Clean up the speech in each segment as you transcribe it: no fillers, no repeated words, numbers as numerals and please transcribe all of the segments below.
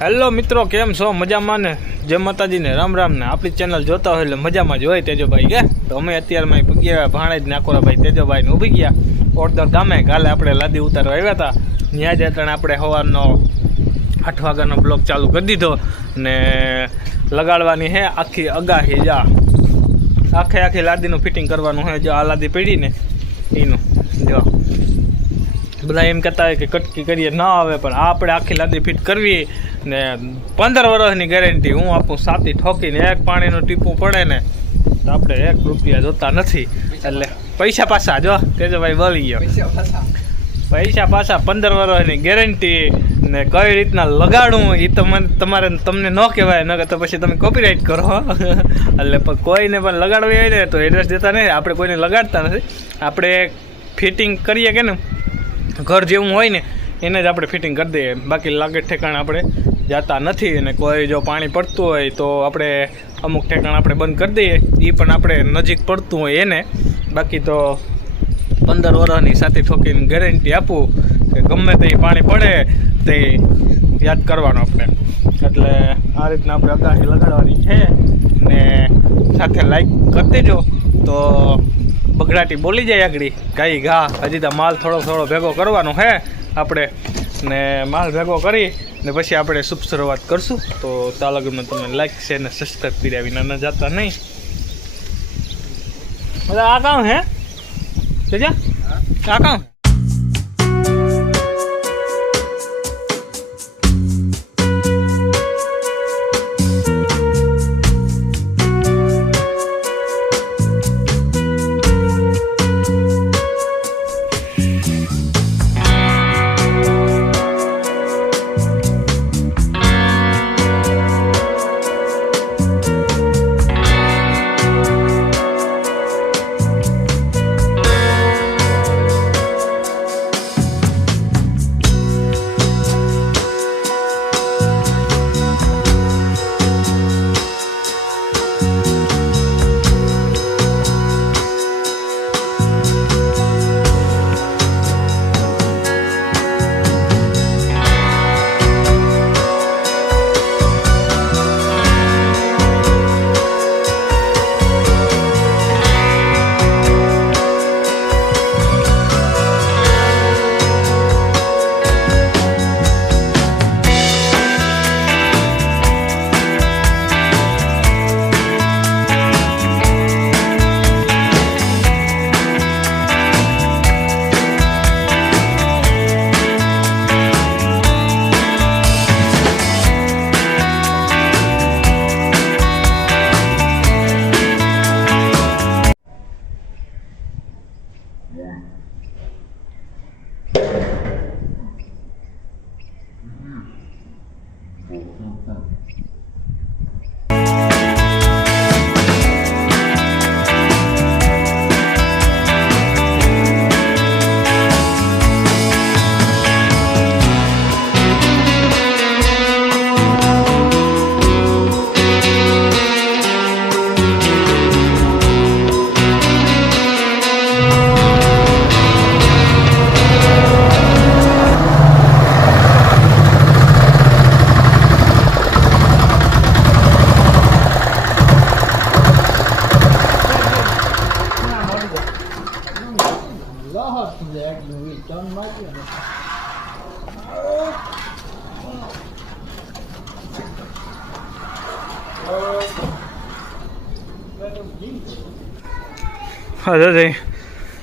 Hello મિત્રો, કેમ છો? મજામાં ને? જય માતાજી ને રામ રામ ને. આપણી ચેનલ જોતા હોય એટલે મજામાં જ હોય તેજોભાઈ કે. તો અમે અત્યારમાં ગયા ભાણેજ નાકોરાભાઈ તેજોભાઈ ને ઊભી ગયા ઓડદર ગામે. કાલે આપણે લાદી ઉતારવા આવ્યા હતા. ત્યાં જ હતા આપણે સવારનો 8 વાગ્યાનો બ્લોક ચાલુ કરી દીધો ને લગાડવાની હે આખી અગાહી જા આખી લાદીનું ફિટિંગ કરવાનું હોય. જો આ લાદી પડી ને એનું જો બધા એમ કહેતા હોય કે કટકી કરીએ ના આવે, પણ આ આપણે આખી લાદી ફિટ કરવી ને 15 વર્ષની ગેરંટી હું આપું. સાતી ઠોકીને એક પાણીનું ટીપું પડે ને તો આપણે 1 રૂપિયા જોતા નથી. એટલે પૈસા પાછા જો તેજોભાઈ બોલી ગયો, પૈસા પાછા 15 વર્ષની ગેરંટી ને કઈ રીતના લગાડવું એ તો તમને ન કહેવાય, ન તો પછી તમે કોપીરાઇટ કરો. એટલે કોઈને પણ લગાડવી હોય ને તો એડ્રેસ દેતા નહીં. આપણે કોઈને લગાડતા નથી, આપણે ફિટિંગ કરીએ કે ને ઘર જેવું હોય ને એને જ આપણે ફિટિંગ કરી દઈએ. બાકી લાગે ઠેકાણે આપણે જતા નથી. અને કોઈ જો પાણી પડતું હોય તો આપણે અમુક ઠેકાણ આપણે બંધ કરી દઈએ, એ પણ આપણે નજીક પડતું હોય એને. બાકી તો 15 વર્ષની સાથે ઠોકીને ગેરંટી આપું કે ગમે તે પાણી પડે તે યાદ કરવાનો આપણે. એટલે આ રીતના આપણે અગાહી લગાડવાની છે ને સાથે લાઈક કરી દેજો તો બગડાટી બોલી જાય આગળ ગાઈ ઘા. હજી તો માલ થોડો ભેગો કરવાનો છે આપણે ને માલ ભેગો કરી ને પછી આપણે શુભ શરૂઆત કરશું. તો ત્યાં લગનમાં તમે લાઈક શેર ને સબસ્ક્રાઈબ કર્યા વિના ન જતા નહીં. બધા આ કામ હે જજા આ કામ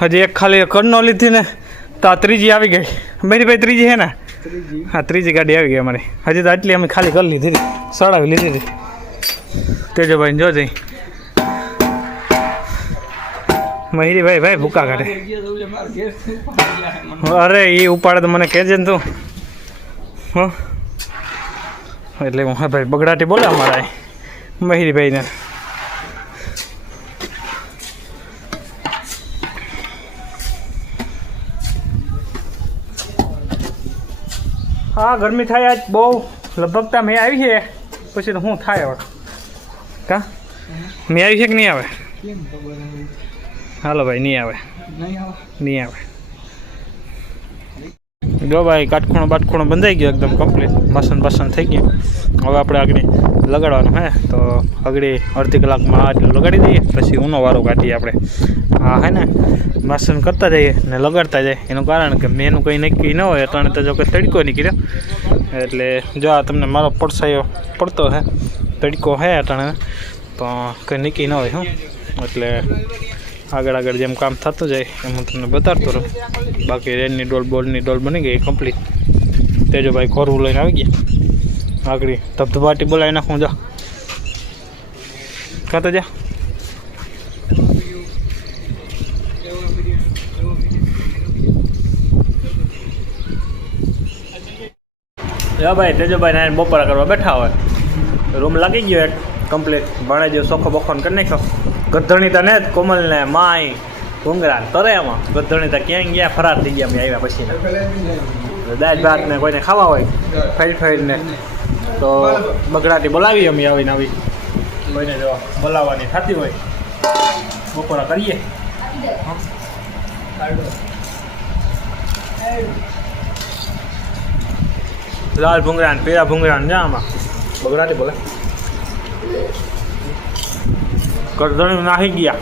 હજી એક ખાલી કરનો લીધી ને તો આ ત્રીજી આવી ગઈ. મેરી ભાઈ ત્રીજી છે ને? હા, ત્રીજી ગાડી આવી ગઈ અમારી. હજી તો આટલી અમે ખાલી કરી લીધી હતી, સડાવી લીધી હતી. તેજોભાઈ જો જઈ મહિરીભાઈ ભાઈ ભૂકા કાઢે. અરે એ ઉપાડે તો મને કહેજે ને તું. હં એટલે હું હા ભાઈ બગડાટી બોલે અમારા મહિરીભાઈને. હા, ગરમી થાય આજ બહુ. લગભગ મેં આવી છે પછી તો શું થાય હવે? કા મેં આવી છે કે નહીં આવે? હાલો ભાઈ, નહીં આવે. જો ભાઈ બાટખૂણો બંધાઈ ગયો એકદમ કમ્પ્લીટ, મસન થઈ ગયું. હવે આપણે આગળ લગાડવાનું હે તો આગળ અડધી કલાકમાં આટલું લગાડી દઈએ, પછી ઊનો વારો કાઢીએ આપણે. હા હે ને મસન કરતા જઈએ ને લગાડતા જાય. એનું કારણ કે મેનું કંઈ નક્કી ન હોય, અટાણે તો જો કંઈ તડકો નીકળ્યો એટલે જો આ તમને મારો પડસાયો પડતો હે, તડકો હે અટાણે પણ કંઈ નક્કી ન હોય. એટલે આગળ જેમ કામ થતું જાય એમ હું તમને બતાડતો રહું. બાકી રેનની બોલની ડોલ બની ગઈ કમ્પ્લીટ. તેજોભાઈ ખોરવું લઈને આવી ગયા. આગળ ધબધબાટી બોલાવી નાખું. જા કાં તો જા ભાઈ. તેજોભાઈ નાઈને બપોરા કરવા બેઠા હોય. રૂમ લાગી ગયો એક કમ્પ્લીટ. ભાણે જો સોખો બખોન કરી નાખ્યો. ગધણીતા ને જ કોમલને માય ભૂંગરા તરે એમાં ગધણીતા ક્યાંય ગયા ફરાર થઈ ગયા. અમે આવ્યા પછી દાળ ભાત ને કોઈને ખાવા હોય ફાઈડ ને તો બગડાટી બોલાવી અમે આવીને આવી. કોઈને જો બોલાવવાની થતી હોય બપોરા કરીએ. લાલ ભૂંગરા ને પીળા ભૂંગરા ને આમાં બગડાટી બોલે. ગરધણી નાહી ગયા,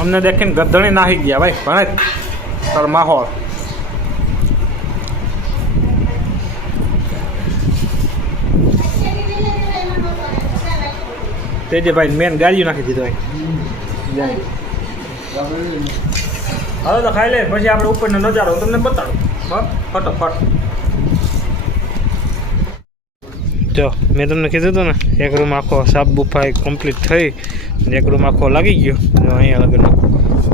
અમને દેખીને ગરધણી નાહી ગયા ભાઈ. ભણે તાર માહોલ તેજભાઈ મેન ગાડીઓ નાખી દીધો. હવે તો ખાઈ લે પછી આપણે ઉપરનો નજારો તમને બતાડો ફટોફટ. જો મેં તમને કીધું હતું ને એક રૂમ આખો સાફ બુફાઈ કમ્પ્લીટ થઈ, એક રૂમ આખો લાગી ગયો. જો અહીંયા લગન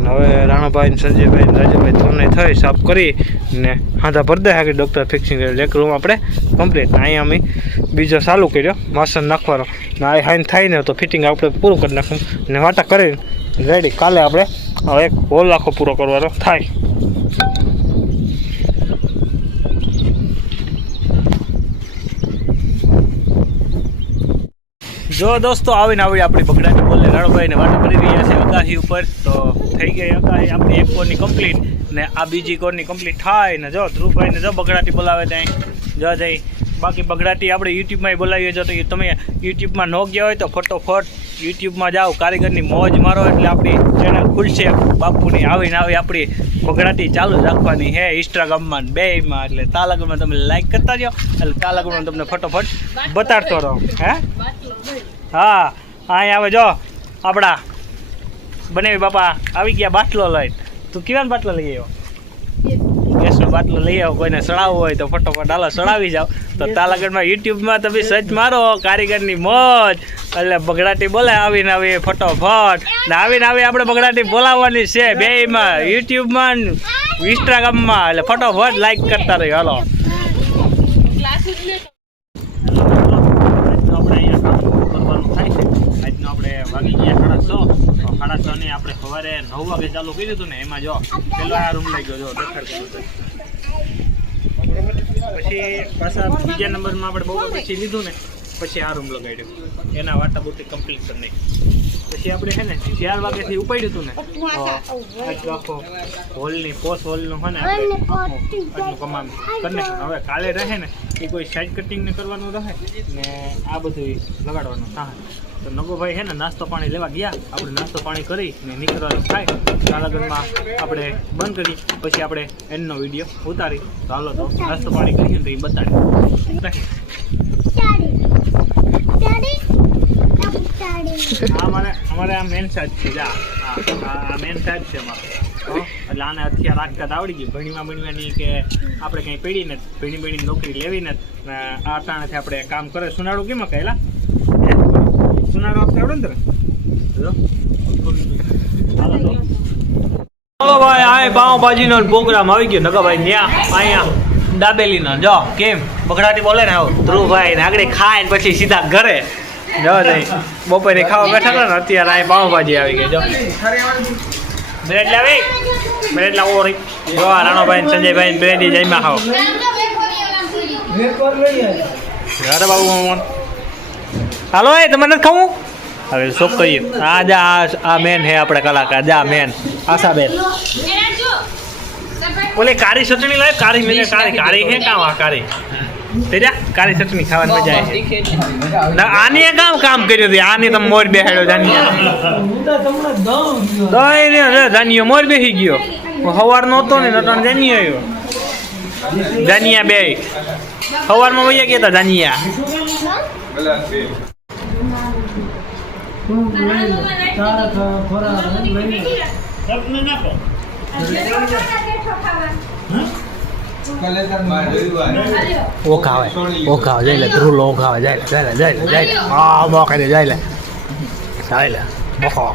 હવે રાણાભાઈ ને સંજયભાઈ ને રાજુભાઈ ત્રણેય થઈ સાફ કરી ને હાથા ભરદે આગળ ડૉક્ટર ફિક્સિંગ કરેલું. એક રૂમ આપણે કમ્પ્લીટ. અહીંયા અમે બીજો ચાલુ કર્યો વાસણ નાખવાનો ને આ હાઈન થાય ને તો ફિટિંગ આપણે પૂરું કરી નાખું ને વાટા કરીને રેડી. કાલે આપણે હવે એક હોલ આખો પૂરો કરવાનો થાય. જો દોસ્તો આવીને આપણી બગડાટી બોલે રાણોભાઈને વાટા કરી રહ્યા છે અગાહી ઉપર. તો થઈ ગઈ અગાહી આપણી એક કોરની કમ્પ્લીટ ને આ બીજી કોરની કમ્પ્લીટ થાય ને જો ધ્રુવભાઈને જો બગડાટી બોલાવે ત્યાં જો જઈ. બાકી બગડાટી આપણે યુટ્યુબમાં બોલાવીએ જો તો તમે યુટ્યુબમાં ન ગયા હોય તો ફટોફટ યુટ્યુબમાં જાઓ, કારીગરની મોજ મારો એટલે આપણી ચેનલ ખુલશે બાપુની. આવીને આપણી બગડાટી ચાલુ જ રાખવાની હે ઇન્સ્ટાગ્રામમાં બેયમાં. એટલે તાલાગરમાં તમે લાઈક કરતા જાઓ એટલે તાલાગરમાં તમને ફટોફટ બતાડતો રહો. હે હા અહીંયા આવે જો આપણા બનેવી બાપા આવી ગયા બાટલો લઈને. તું કેવાનો બાટલો લઈ આવ્યો? ગેસનો બાટલો લઈ આવો. કોઈને સડાવવો હોય તો ફટોફટ હાલો સડાવી જાઓ. તો તાલાગઢમાં યુટ્યુબમાં તમે સર્ચ મારો કારીગરની મોજ એટલે બગડાટી બોલે આવીને આવી ફટોફટ ને આવીને આપણે બગડાટી બોલાવવાની છે બેયમાં યુટ્યુબમાં ઇન્સ્ટાગ્રામમાં. એટલે ફટોફટ લાઈક કરતા રહ્યો. હાલો વાગી ગયા 6:30 ને આપણે સવારે 9 વાગે ચાલુ કર્યું હતું ને એમાં જો પેલો આ રૂમ લઈ ગયો જો પછી પાછા બીજા નંબરમાં આપણે બહુ પછી લીધું ને પછી આ રૂમ લગાડ્યો. એના વાટા બોટી કમ્પ્લીટ કરી નાખી. પછી આપણે છે ને 4 વાગ્યાથી ઉપાડ્યું હતું ને આખો હોલની પોસ હોલનું હોય ને આટલું કમામ કરી નાખ્યું. હવે કાલે રહે ને એ કોઈ સાઈડ કટિંગ ને કરવાનું રહે ને આ બધું લગાડવાનું થાય. તો નગોભાઈ છે ને નાસ્તો પાણી લેવા ગયા. આપણે નાસ્તો પાણી કરી ને નીકળવાનું થાય. તાલાગઢમાં આપણે બંધ કરી પછી આપણે એનો વિડીયો ઉતારી. તો હાલો તો નાસ્તો પાણી કરીએ તો એ બતાડી. અમારે આ મેન સાઈડ છે. આ મેન સાઈડ છે અમારો. એટલે આને હથિયાર રાખતા આવડી ગયું. ભણીવાની કે આપણે કંઈ પડીને ભણી નોકરી લેવી ને આ તાણેથી આપણે કામ કરે. સુનાળું કેમાં કહેલા સુનાળું આપણે આવડે ને ચાલો ભાઈ આ પાવભાજીનો પ્રોગ્રામ આવી ગયો. નગાભાઈ ત્યાં અહીંયા દાબેલીનો જો કેમ બગડાટી બોલે ને આવો ધ્રુવભાઈ ને આગળ ખાય ને પછી સીધા ઘરે જો જઈ બપોરે ખાવા બેઠા હતા ને અત્યારે અહીં પાવભાજી આવી ગઈ. જો બ્રેડ લાવી બ્રેડ લાવો રી જો રાણોભાઈ ને સંજયભાઈ ને બ્રેડ જઈમાં ખાઓ. અરે બાબુ હાલો એ તમારે નથી ખાવું? હવે શોખ કરીએ. આ મેન હે આપણે કલાકાર. જા મેન આશાબેન ઓલે કારી ચટણી લાવ કારી મેને કારી હે કાવા કારી તેજા કારી ચટણી ખાવાની મજા આવે ના આને કામ કર્યું છે આને તમે મોર બેહાડ્યો જાનિયા દઈ ને જાનિયો મોર બેહી ગયો હવાર નો હતો ને નટણ જાનિયો આવ્યો જાનિયા બે હવારમાં વયા ગયા તા જાનિયા ઓ ખાવે જઈ લે ધ્રુલ ઓ ખાવે જાય લે હા મોકે દે જાય લે મોકો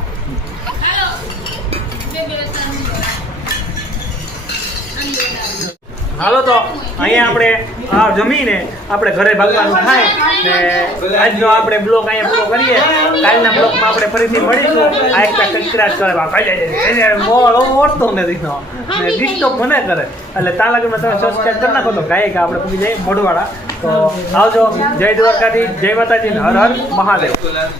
હાલો તો અહીંયા આપણે આ જમીને આપણે ઘરે ભાગવાનું થાય ને આજનો આપણે બ્લોગ અહીંયા પૂરો કરીએ કાલના બ્લોગમાં આપણે ફરીથી મળીશું આ એક સબસ્ક્રાઇબ કરે મોળ ઓળતો નથી ને ડિસ્ટર્બ મને કરે એટલે ત્યાં લગનમાં તમે સબસ્ક્રાઇબ કરી નાખો તો ગાય કે આપણે પૂરી જઈએ મોઢવાડા તો આવજો જય દ્વારકાથી જય માતાજી હર હર મહાદેવ